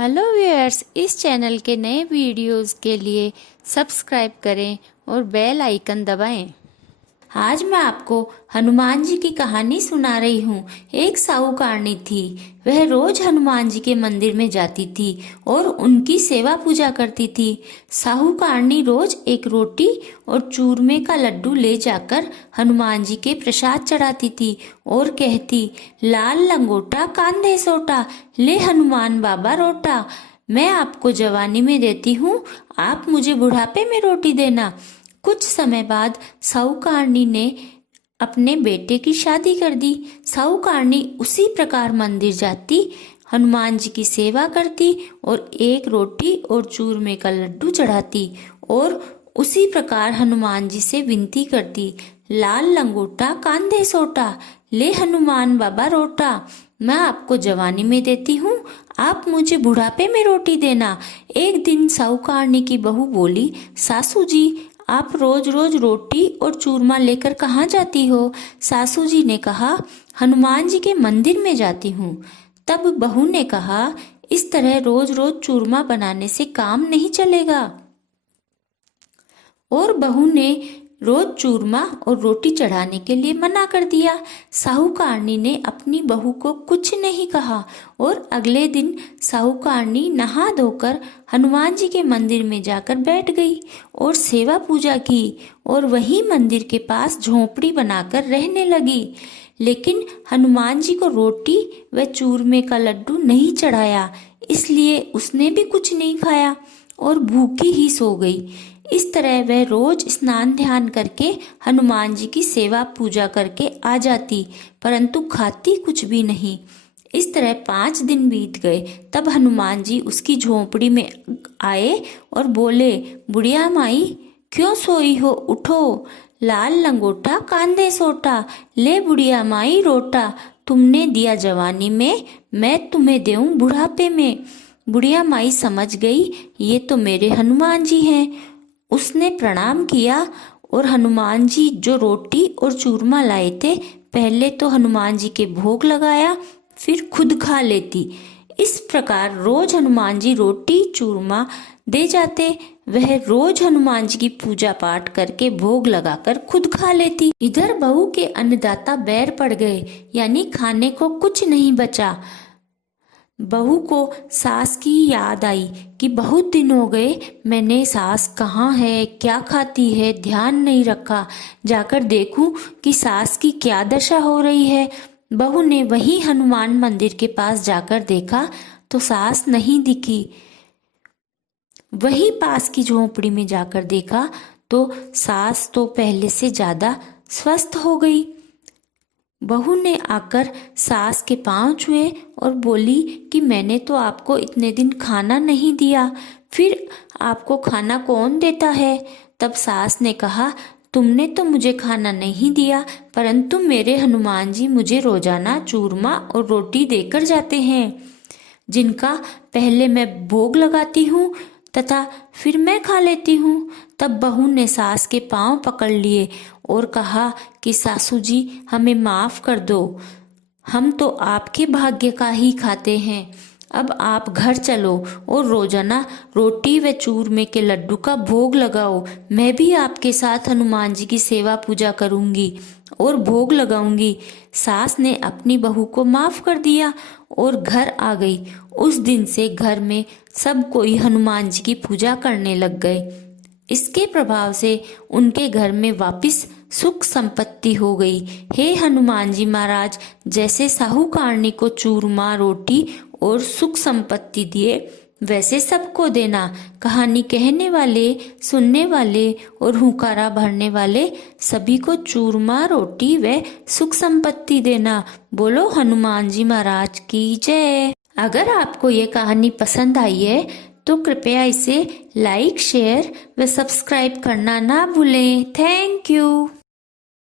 Hello viewers, इस channel के नए वीडियोस के लिए सब्सक्राइब करें और बेल आइकन दबाएं। आज मैं आपको हनुमान जी की कहानी सुना रही हूँ। एक साहूकारनी थी। वह रोज हनुमान जी के मंदिर में जाती थी और उनकी सेवा पूजा करती थी। साहूकारनी रोज एक रोटी और चूरमे का लड्डू ले जाकर हनुमान जी के प्रसाद चढ़ाती थी और कहती, लाल लंगोटा कांधे सोटा, ले हनुमान बाबा रोटा। मैं आपको जवानी में देती हूँ, आप मुझे बुढ़ापे में रोटी देना। कुछ समय बाद साहूकारनी ने अपने बेटे की शादी कर दी। साहूकारनी उसी प्रकार मंदिर जाती, हनुमान जी की सेवा करती और एक रोटी और चूरमे का लड्डू चढ़ाती और उसी प्रकार हनुमान जी से विनती करती, लाल लंगोटा कांधे सोटा, ले हनुमान बाबा रोटा। मैं आपको जवानी में देती हूँ, आप मुझे बुढ़ापे में रोटी देना। एक दिन साहूकारनी की बहू बोली, सासू जी, आप रोज रोज रोटी और चूरमा लेकर कहाँ जाती हो? सासू जी ने कहा, हनुमान जी के मंदिर में जाती हूँ। तब बहू ने कहा, इस तरह रोज रोज चूरमा बनाने से काम नहीं चलेगा। और बहू ने रोज चूरमा और रोटी चढ़ाने के लिए मना कर दिया। साहूकारनी ने अपनी बहू को कुछ नहीं कहा और अगले दिन साहूकारनी नहा धोकर हनुमान जी के मंदिर में जाकर बैठ गई और सेवा पूजा की और वहीं मंदिर के पास झोंपड़ी बनाकर रहने लगी। लेकिन हनुमान जी को रोटी व चूरमे का लड्डू नहीं चढ़ाया, इसलिए उसने भी कुछ नहीं खाया और भूखी ही सो गई। इस तरह वह रोज स्नान ध्यान करके हनुमान जी की सेवा पूजा करके आ जाती, परंतु खाती कुछ भी नहीं। इस तरह 5 दिन बीत गए। तब हनुमान जी उसकी झोंपड़ी में आए और बोले, बुढ़िया माई, क्यों सोई हो? उठो, लाल लंगोटा कांधे सोटा, ले बुढ़िया माई रोटा। तुमने दिया जवानी में, मैं तुम्हें देऊं बुढ़ापे में। बुढ़िया माई समझ गई, ये तो मेरे हनुमान जी हैं। उसने प्रणाम किया और हनुमान जी जो रोटी और चूरमा लाए थे, पहले तो हनुमान जी के भोग लगाया, फिर खुद खा लेती। इस प्रकार रोज हनुमान जी रोटी चूरमा दे जाते। वह रोज हनुमान जी की पूजा पाठ करके भोग लगाकर खुद खा लेती। इधर बहू के अन्नदाता बैर पड़ गए, यानी खाने को कुछ नहीं बचा। बहू को सास की याद आई कि बहुत दिन हो गए, मैंने सास कहाँ है, क्या खाती है, ध्यान नहीं रखा। जाकर देखूं कि सास की क्या दशा हो रही है। बहू ने वही हनुमान मंदिर के पास जाकर देखा तो सास नहीं दिखी। वही पास की झोंपड़ी में जाकर देखा तो सास तो पहले से ज्यादा स्वस्थ हो गई। बहू ने आकर सास के पांव छुए और बोली कि मैंने तो आपको इतने दिन खाना नहीं दिया, फिर आपको खाना कौन देता है? तब सास ने कहा, तुमने तो मुझे खाना नहीं दिया, परंतु मेरे हनुमान जी मुझे रोजाना चूरमा और रोटी देकर जाते हैं, जिनका पहले मैं भोग लगाती हूँ तथा फिर मैं खा लेती हूँ। तब बहू ने सास के पांव पकड़ लिए और कहा कि सासू जी, हमें माफ कर दो, हम तो आपके भाग्य का ही खाते हैं। अब आप घर चलो और रोजाना रोटी व चूरमे के लड्डू का भोग लगाओ। मैं भी आपके साथ हनुमान जी की सेवा पूजा करूंगी और भोग लगाऊंगी। सास ने अपनी बहू को माफ कर दिया और घर आ गई। उस दिन से घर में सब कोई हनुमान जी की पूजा करने लग गए। इसके प्रभाव से उनके घर में वापस सुख संपत्ति हो गई। हे हनुमान जी महाराज, जैसे साहूकारनी को चूरमा रोटी और सुख संपत्ति दिए, वैसे सबको देना। कहानी कहने वाले, सुनने वाले और हुंकारा भरने वाले सभी को चूरमा रोटी व सुख संपत्ति देना। बोलो हनुमान जी महाराज की जय। अगर आपको ये कहानी पसंद आई है तो कृपया इसे लाइक, शेयर व सब्सक्राइब करना ना भूलें। Thank you.